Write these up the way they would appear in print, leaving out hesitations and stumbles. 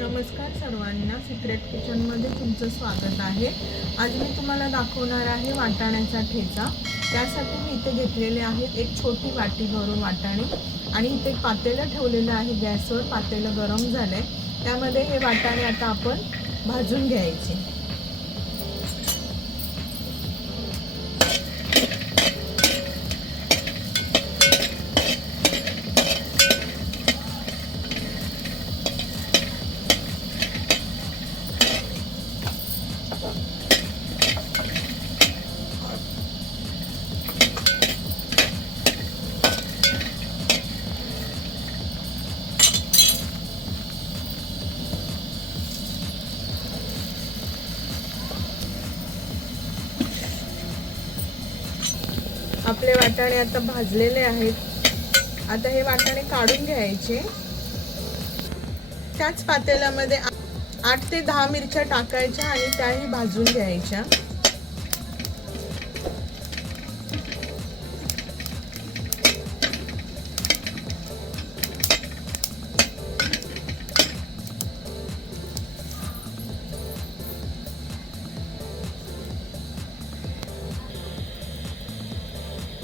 नमस्कार सर्वांना, सिक्रेट किचनमध्ये तुमचं स्वागत आहे। आज मी तुम्हाला दाखवणार आहे वाटाण्याचा ठेचा। त्यासाठी मी इथे घेतलेले आहेत एक छोटी वाटी भरून वाटाणे आणि इथे एक पातेलं ठेवलेलं आहे गॅसवर। पातेलं गरम झालंय, त्यामध्ये हे वाटाणे आता आपण भाजून घ्यायचे। आपले वाटाणे आता भाजलेले आहेत। आता हे वाटाणे काढून घ्यायचे। त्याच पातेल्यामध्ये 8 ते 10 मिरच्या टाकायच्या आणि त्याही भाजून घ्यायच्या।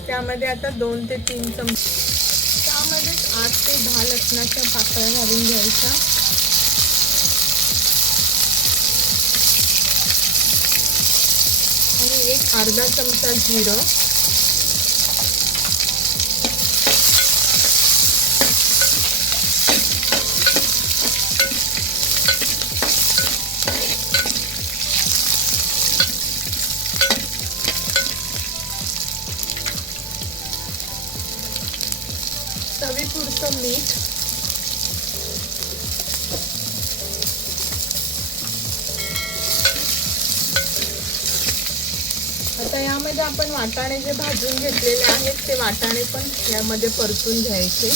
त्यामध्ये आता 2 ते 3 चमचे त्यामध्ये 8 ते 10 लसणाच्या पाकळ्या घालून घ्यायच्या आणि एक अर्धा चमचा जिरं, चवीपुरतं मीठ, आता यामध्ये आपण वाटाणे जे भाजून घेतलेले आहेत ते वाटाणे पण यामध्ये परतून घ्यायचे।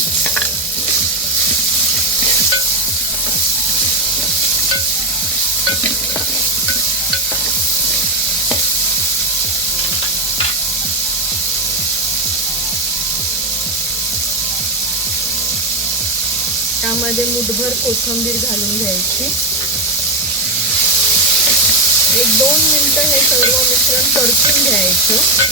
त्यामध्ये मुठभर कोथिंबीर घालून घ्यायची। 1-2 मिनिटं हे सर्व मिश्रण परतून घ्यायचं।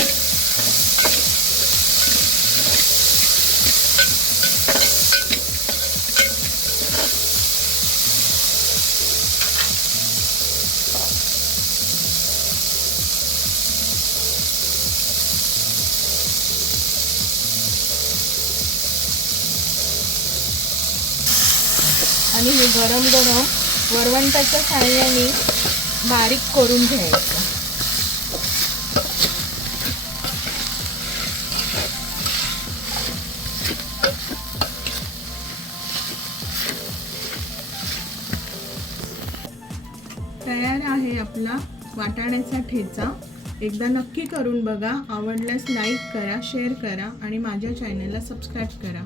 आणि हे गरम गरम वरवंटाच्या साहाय्याने बारीक करून घ्यायचं। तयार आहे आपला वाटाण्याचा ठेचा। एकदा नक्की करून बघा। आवडल्यास लाईक करा, शेअर करा आणि माझ्या चॅनलला सबस्क्राईब करा।